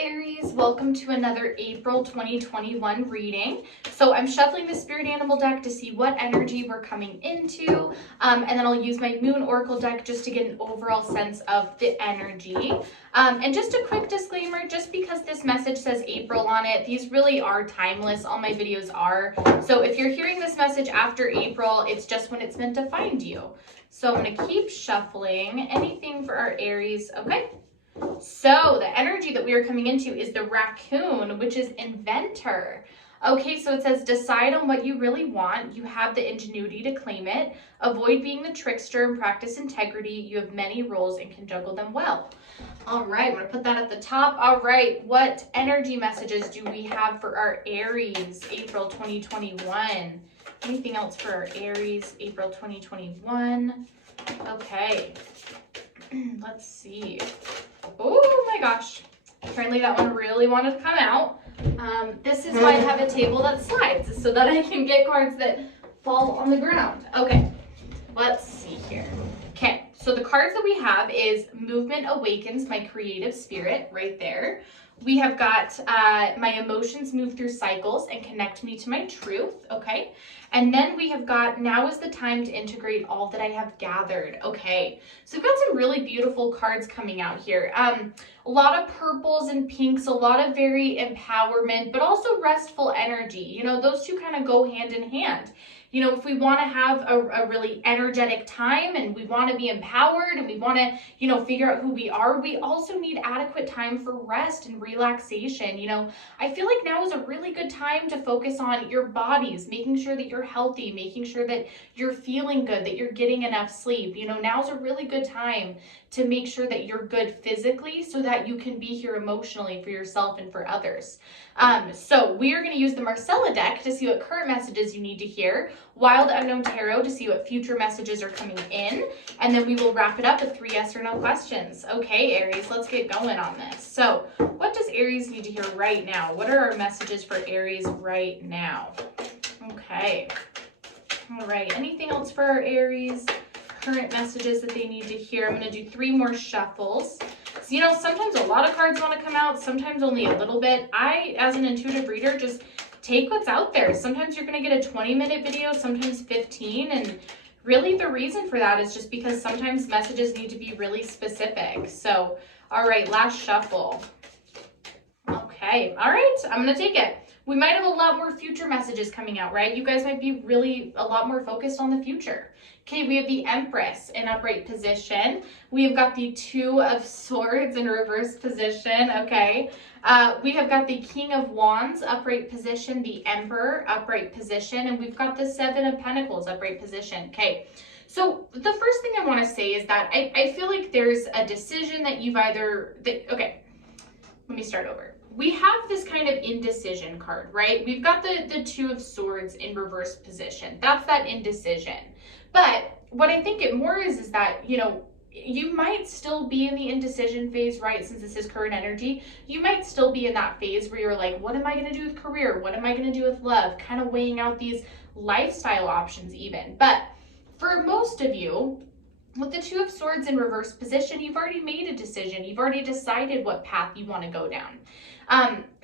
Aries, welcome to another April 2021 reading. So I'm shuffling the spirit animal deck to see what energy we're coming into, and then I'll use my moon oracle deck just to get an overall sense of the energy. And just a quick disclaimer, just because this message says April on it, these really are timeless. All my videos are. So if you're hearing this message after April, it's just when it's meant to find you. So I'm going to keep shuffling. Anything for our Aries? Okay. So the energy that we are coming into is the raccoon, which is inventor. Okay, so it says decide on what you really want. You have the ingenuity to claim it. Avoid being the trickster and practice integrity. You have many roles and can juggle them well. All right, I'm going to put that at the top. All right, what energy messages do we have for our Aries, April 2021? Anything else for our Aries, April 2021? Okay, let's see. Oh my gosh. Apparently that one really wanted to come out. This is why I have a table that slides, so that I can get cards that fall on the ground. Okay, let's see here. Okay, so the cards that we have is Movement Awakens My Creative Spirit, right there. We have got My Emotions Move Through Cycles and Connect Me to My Truth, okay? And then we have got Now is the Time to Integrate All That I Have Gathered, okay? So we've got some really beautiful cards coming out here. A lot of purples and pinks, a lot of very empowerment, but also restful energy. You know, those two kind of go hand in hand. You know, if we want to have a really energetic time and we want to be empowered and we want to, you know, figure out who we are, we also need adequate time for rest and relaxation. You know, I feel like now is a really good time to focus on your bodies, making sure that you're healthy, making sure that you're feeling good, that you're getting enough sleep. You know, now's a really good time to make sure that you're good physically so that you can be here emotionally for yourself and for others. So we are going to use the Marcella deck to see what current messages you need to hear, Wild Unknown Tarot to see what future messages are coming in, and then we will wrap it up with 3 yes or no questions. Okay, Aries, let's get going on this. So what does Aries need to hear right now? What are our messages for Aries right now? Okay. All right. Anything else for our Aries? Current messages that they need to hear. I'm going to do 3 more shuffles. So, you know, sometimes a lot of cards want to come out, sometimes only a little bit. I, as an intuitive reader, just take what's out there. Sometimes you're going to get a 20-minute video, sometimes 15, and really the reason for that is just because sometimes messages need to be really specific. So, all right, last shuffle. Okay, all right, I'm going to take it. We might have a lot more future messages coming out, right? You guys might be really a lot more focused on the future. Okay, we have the Empress in upright position. We've got the 2 of Swords in reverse position, okay? We have got the King of Wands upright position, the Emperor upright position, and we've got the 7 of Pentacles upright position, okay? So the first thing I want to say is that I feel like there's a decision that you've okay, let me start over. We have this kind of indecision card, right? We've got the 2 of Swords in reverse position. That's that indecision. But what I think it more is that, you know, you might still be in the indecision phase, right? Since this is current energy, you might still be in that phase where you're like, what am I going to do with career? What am I going to do with love? Kind of weighing out these lifestyle options even. But for most of you, with the 2 of Swords in reverse position, you've already made a decision. You've already decided what path you want to go down.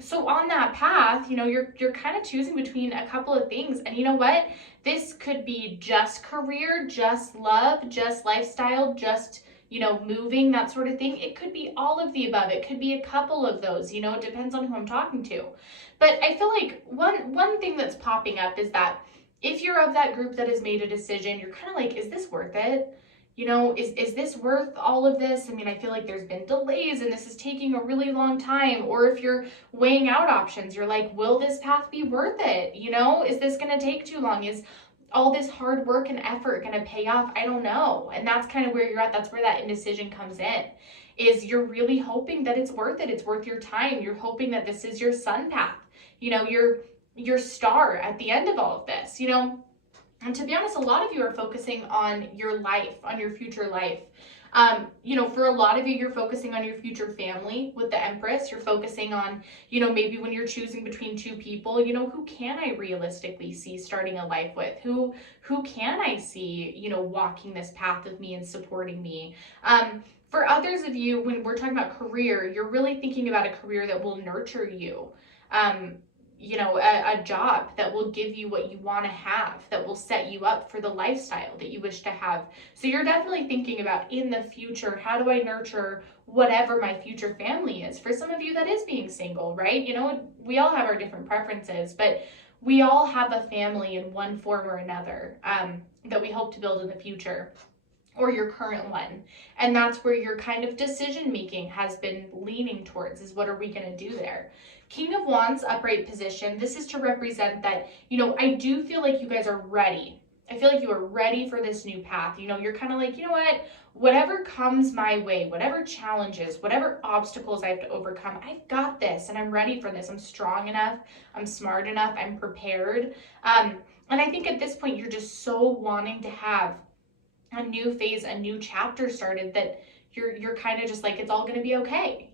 So on that path, you know, you're kind of choosing between a couple of things. And you know what? This could be just career, just love, just lifestyle, just, you know, moving, that sort of thing. It could be all of the above. It could be a couple of those, you know, it depends on who I'm talking to. But I feel like one thing that's popping up is that if you're of that group that has made a decision, you're kind of like, is this worth it? You know, is this worth all of this? I mean, I feel like there's been delays and this is taking a really long time. Or if you're weighing out options, you're like, will this path be worth it? You know, is this going to take too long? Is all this hard work and effort going to pay off? I don't know. And that's kind of where you're at. That's where that indecision comes in, is you're really hoping that it's worth it. It's worth your time. You're hoping that this is your sun path, you know, your star at the end of all of this, you know. And to be honest, a lot of you are focusing on your life, on your future life. You know, for a lot of you, you're focusing on your future family with the Empress. You're focusing on, you know, maybe when you're choosing between 2 people, you know, who can I realistically see starting a life with? Who can I see, you know, walking this path with me and supporting me? For others of you, when we're talking about career, you're really thinking about a career that will nurture you. Um, a job that will give you what you want to have, that will set you up for the lifestyle that you wish to have. So you're definitely thinking about, in the future, how do I nurture whatever my future family is? For some of you, that is being single, right? We all have our different preferences, but we all have a family in one form or another, that we hope to build in the future, or your current one. And that's where your kind of decision making has been leaning towards, is what are we going to do there? King of Wands, upright position. This is to represent that, I do feel like you guys are ready. I feel like you are ready for this new path. You're kind of like, whatever comes my way, whatever challenges, whatever obstacles I have to overcome, I've got this and I'm ready for this. I'm strong enough. I'm smart enough. I'm prepared. And I think at this point, you're just so wanting to have a new phase, a new chapter started, that you're kind of just like, it's all going to be okay,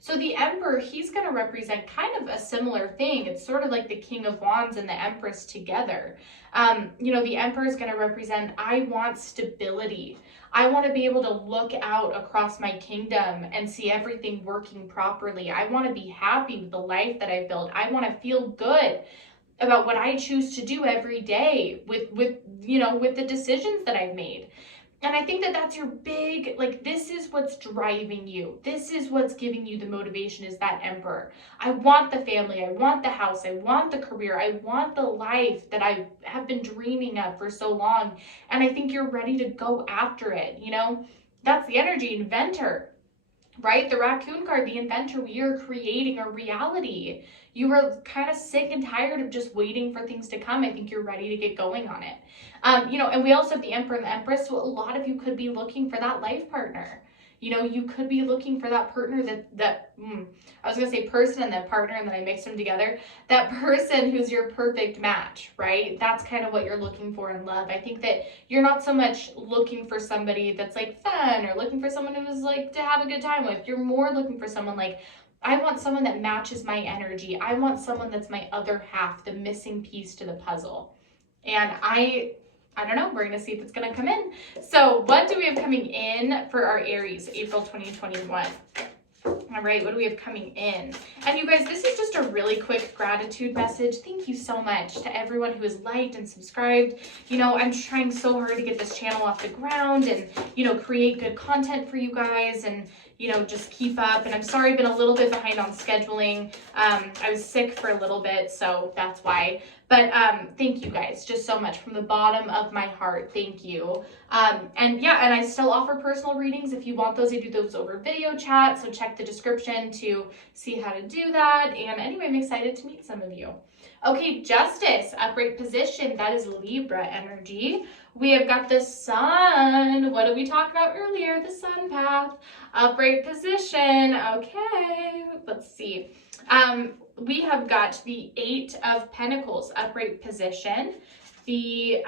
So the Emperor, he's going to represent kind of a similar thing. It's sort of like the King of Wands and the Empress together. The Emperor is going to represent, I want stability. I want to be able to look out across my kingdom and see everything working properly. I want to be happy with the life that I've built. I want to feel good about what I choose to do every day with the decisions that I've made. And I think that that's your big, like, this is what's driving you. This is what's giving you the motivation, is that Emperor. I want the family. I want the house. I want the career. I want the life that I have been dreaming of for so long. And I think you're ready to go after it. That's the energy. Inventor, right? The raccoon card, the inventor. We are creating a reality. You were kind of sick and tired of just waiting for things to come. I think you're ready to get going on it. And we also have the Emperor and the Empress. So a lot of you could be looking for that life partner. You could be looking for that partner I was going to say person and then partner, and then I mixed them together. That person who's your perfect match, right? That's kind of what you're looking for in love. I think that you're not so much looking for somebody that's like fun, or looking for someone who's like to have a good time with. You're more looking for someone like, I want someone that matches my energy. I want someone that's my other half, the missing piece to the puzzle. And I don't know, we're going to see if it's going to come in. So what do we have coming in for our Aries, April 2021? All right, what do we have coming in? And you guys, this is just a really quick gratitude message. Thank you so much to everyone who has liked and subscribed. I'm trying so hard to get this channel off the ground and, create good content for you guys, and, just keep up. And I'm sorry I've been a little bit behind on scheduling. I was sick for a little bit, so that's why. But thank you guys just so much from the bottom of my heart. Thank you. And I still offer personal readings. If you want those, I do those over video chat. So check the description to see how to do that. And anyway, I'm excited to meet some of you. Okay, Justice, upright position. That is Libra energy. We have got the Sun. What did we talk about earlier? The Sun path, upright position. Okay, let's see. We have got the 8 of Pentacles, upright position. The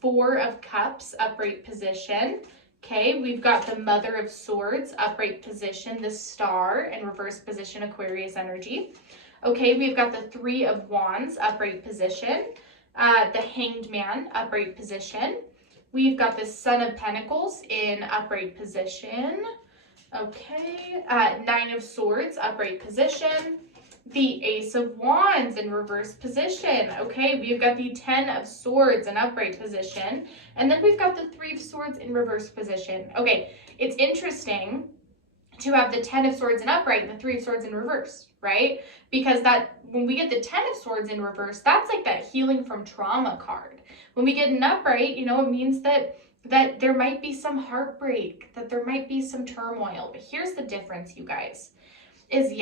4 of Cups, upright position. Okay, we've got the Mother of Swords, upright position. The Star in reverse position, Aquarius energy. Okay, we've got the 3 of Wands, upright position. The Hanged Man, upright position. We've got the Son of Pentacles in upright position. Okay, 9 of Swords, upright position. The Ace of Wands in reverse position. Okay, we've got the 10 of Swords in upright position. And then we've got the 3 of Swords in reverse position. Okay, it's interesting to have the 10 of Swords in upright and the 3 of Swords in reverse, right? Because when we get the 10 of Swords in reverse, that's like that healing from trauma card. When we get an upright, it means that there might be some heartbreak, that there might be some turmoil. But here's the difference, you guys, is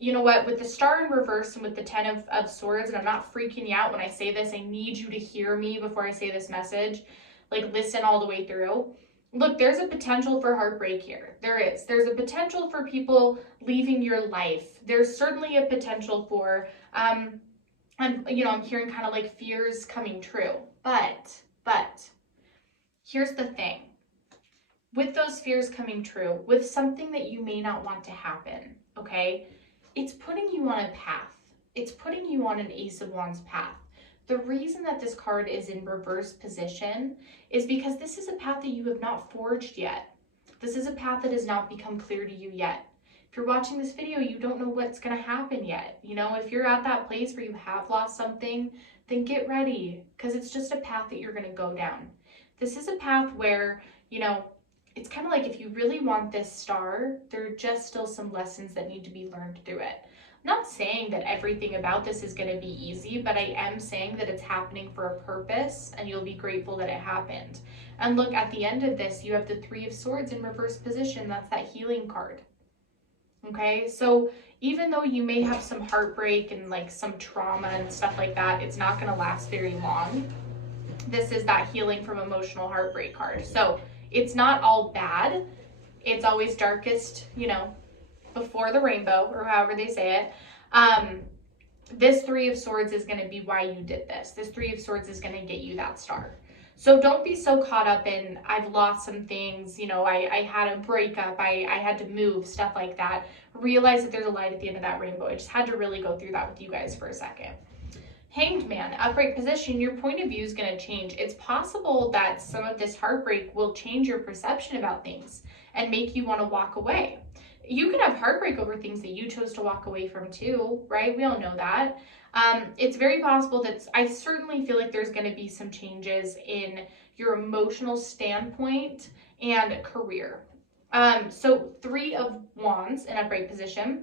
you know what, with the Star in reverse and with the 10 of Swords, and I'm not freaking you out when I say this, I need you to hear me before I say this message, like listen all the way through. Look, there's a potential for heartbreak here. There is. There's a potential for people leaving your life. There's certainly a potential for, I'm hearing kind of like fears coming true. But here's the thing. With those fears coming true, with something that you may not want to happen, okay, it's putting you on a path. It's putting you on an Ace of Wands path. The reason that this card is in reverse position is because this is a path that you have not forged yet. This is a path that has not become clear to you yet. If you're watching this video, you don't know what's going to happen yet. You know, if you're at that place where you have lost something, then get ready, because it's just a path that you're going to go down. This is a path where, you know, it's kind of like if you really want this star, there are just still some lessons that need to be learned through it. I'm not saying that everything about this is going to be easy, but I am saying that it's happening for a purpose, and you'll be grateful that it happened. And look, at the end of this, you have the Three of Swords in reverse position. That's that healing card. Okay, so even though you may have some heartbreak and like some trauma and stuff like that, it's not going to last very long. This is that healing from emotional heartbreak card. So it's not all bad. It's always darkest, you know, before the rainbow, or however they say it. This Three of Swords is going to be why you did this. This Three of Swords is going to get you that star. So don't be so caught up in, I've lost some things, you know, I had a breakup, I had to move, stuff like that. Realize that there's a light at the end of that rainbow. I just had to really go through that with you guys for a second. Hanged Man, upright position, your point of view is going to change. It's possible that some of this heartbreak will change your perception about things and make you want to walk away. You can have heartbreak over things that you chose to walk away from too, right? We all know that. It's very possible that I certainly feel like there's going to be some changes in your emotional standpoint and career. So Three of Wands in upright position.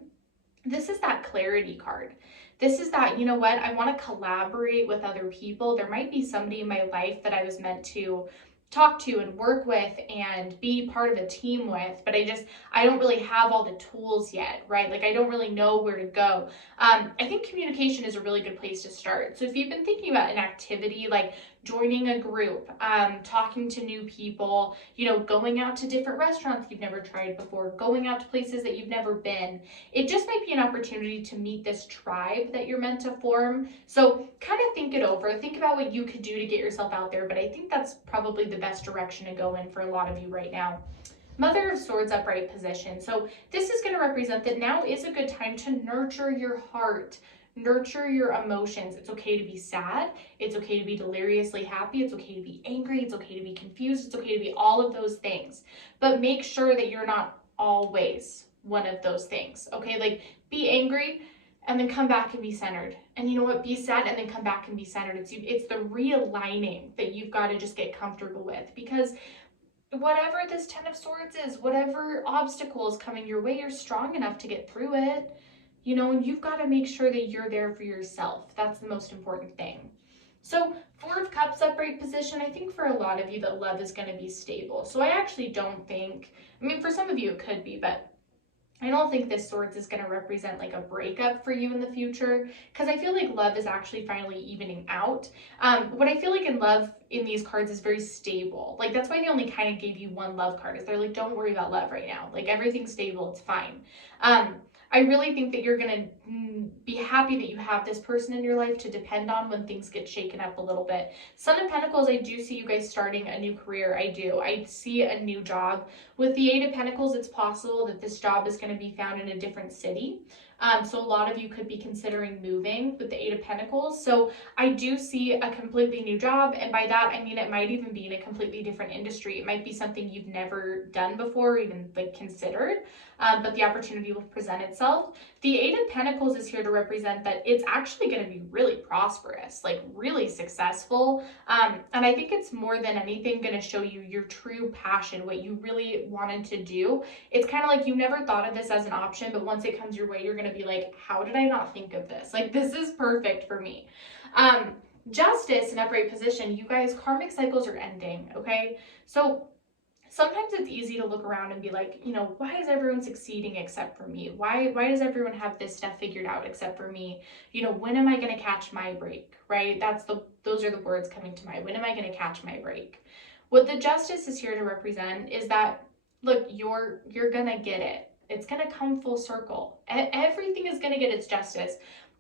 This is that clarity card. This is that, you know what, I want to collaborate with other people. There might be somebody in my life that I was meant to talk to and work with and be part of a team with, but I don't really have all the tools yet, right? Like I don't really know where to go. I think communication is a really good place to start. So if you've been thinking about an activity like joining a group, talking to new people, you know, going out to different restaurants you've never tried before, going out to places that you've never been, it just might be an opportunity to meet this tribe that you're meant to form. So kind of think it over. Think about what you could do to get yourself out there, but I think that's probably the best direction to go in for a lot of you right now. Mother of Swords, upright position. So this is going to represent that now is a good time to nurture your heart, nurture your emotions. It's okay to be sad. It's okay to be deliriously happy. It's okay to be angry. It's okay to be confused. It's okay to be all of those things. But make sure that you're not always one of those things, okay? Like be angry and then come back and be centered. And you know what? Be sad and then come back and be centered. It's the realigning that you've got to just get comfortable with, because whatever this Ten of Swords is, whatever obstacle is coming your way, you're strong enough to get through it. You know, and you've got to make sure that you're there for yourself. That's the most important thing. So Four of Cups, upright position, I think for a lot of you that love is going to be stable. So I actually don't think, I mean, for some of you it could be, but I don't think this Swords is going to represent like a breakup for you in the future, because I feel like love is actually finally evening out. What I feel like in love in these cards is very stable. Like that's why they only kind of gave you one love card, is they're like, don't worry about love right now. Like everything's stable, it's fine. I really think that you're going to be happy that you have this person in your life to depend on when things get shaken up a little bit. Son of Pentacles, I do see you guys starting a new career. I do. I see a new job. With the Eight of Pentacles, it's possible that this job is going to be found in a different city. So a lot of you could be considering moving with the Eight of Pentacles. So I do see a completely new job. And by that, I mean, it might even be in a completely different industry. It might be something you've never done before, or even like considered, but the opportunity will present itself. The Eight of Pentacles is here to represent that it's actually going to be really prosperous, like really successful. And I think it's more than anything going to show you your true passion, what you really wanted to do. It's kind of like you never thought of this as an option, but once it comes your way, you're going to be like, how did I not think of this? Like, this is perfect for me. Justice in upright position, you guys, karmic cycles are ending, okay? So sometimes it's easy to look around and be like, you know, why is everyone succeeding except for me? Why does everyone have this stuff figured out except for me? You know, when am I going to catch my break, right? Those are the words coming to mind. When am I going to catch my break? What the Justice is here to represent is that, look, you're going to get it. It's going to come full circle. Everything is going to get its justice.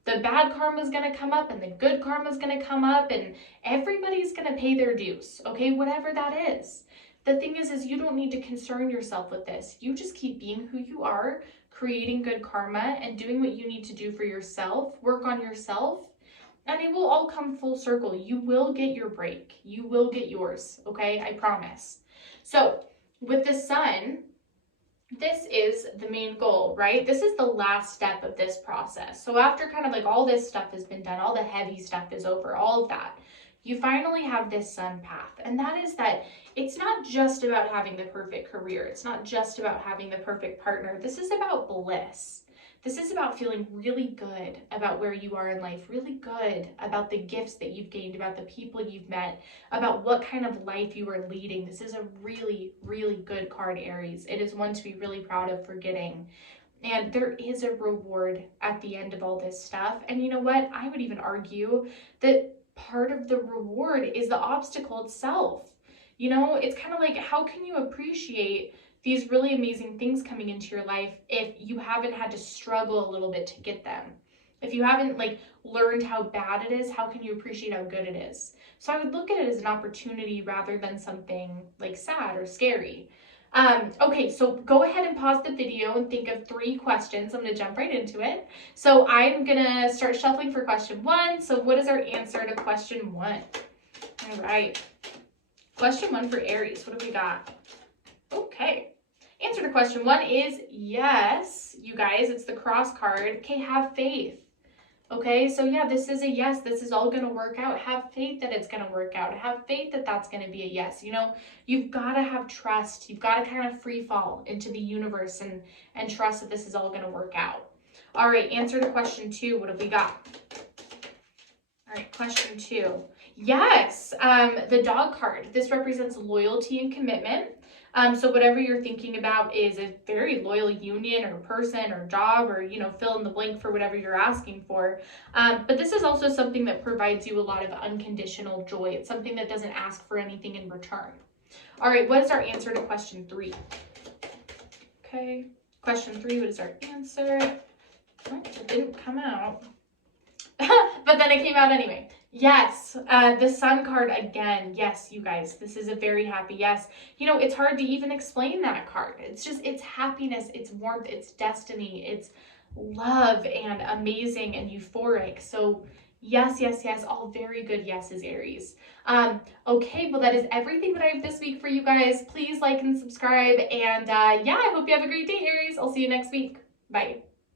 The bad karma is going to come up and the good karma is going to come up, and everybody's going to pay their dues, okay? Whatever that is. The thing is you don't need to concern yourself with this. You just keep being who you are, creating good karma and doing what you need to do for yourself, work on yourself, and it will all come full circle. You will get your break. You will get yours, okay? I promise. So with the sun, this is the main goal, right? This is the last step of this process. So after kind of like all this stuff has been done, all the heavy stuff is over, all of that, you finally have this sun path. And that is that it's not just about having the perfect career. It's not just about having the perfect partner. This is about bliss. This is about feeling really good about where you are in life, really good about the gifts that you've gained, about the people you've met, about what kind of life you are leading. This is a really, really good card, Aries. It is one to be really proud of for getting. And there is a reward at the end of all this stuff. And you know what? I would even argue that part of the reward is the obstacle itself. You know, it's kind of like, how can you appreciate these really amazing things coming into your life if you haven't had to struggle a little bit to get them? If you haven't like learned how bad it is, how can you appreciate how good it is? So I would look at it as an opportunity rather than something like sad or scary. Okay, so go ahead and pause the video and think of 3 questions. I'm gonna jump right into it. So I'm gonna start shuffling for question 1. So what is our answer to question 1? All right, question 1 for Aries, what do we got? Okay. Answer to question 1 is yes, you guys, it's the cross card. Okay, have faith. Okay, so yeah, this is a yes. This is all going to work out. Have faith that it's going to work out. Have faith that that's going to be a yes. You know, you've got to have trust. You've got to kind of free fall into the universe and trust that this is all going to work out. All right, answer to question 2. What have we got? All right, question 2. Yes, the dog card. This represents loyalty and commitment. So whatever you're thinking about is a very loyal union or person or job or, you know, fill in the blank for whatever you're asking for. But this is also something that provides you a lot of unconditional joy. It's something that doesn't ask for anything in return. All right, what is our answer to question 3? Okay, question 3, what is our answer? Oh, it didn't come out. But then it came out anyway. Yes, the sun card again. Yes, you guys, this is a very happy yes. You know, it's hard to even explain that card. It's just, it's happiness, it's warmth, it's destiny, it's love and amazing and euphoric. So yes, yes, yes, all very good yeses, Aries. Okay, well, that is everything that I have this week for you guys. Please like and subscribe. And yeah, I hope you have a great day, Aries. I'll see you next week. Bye.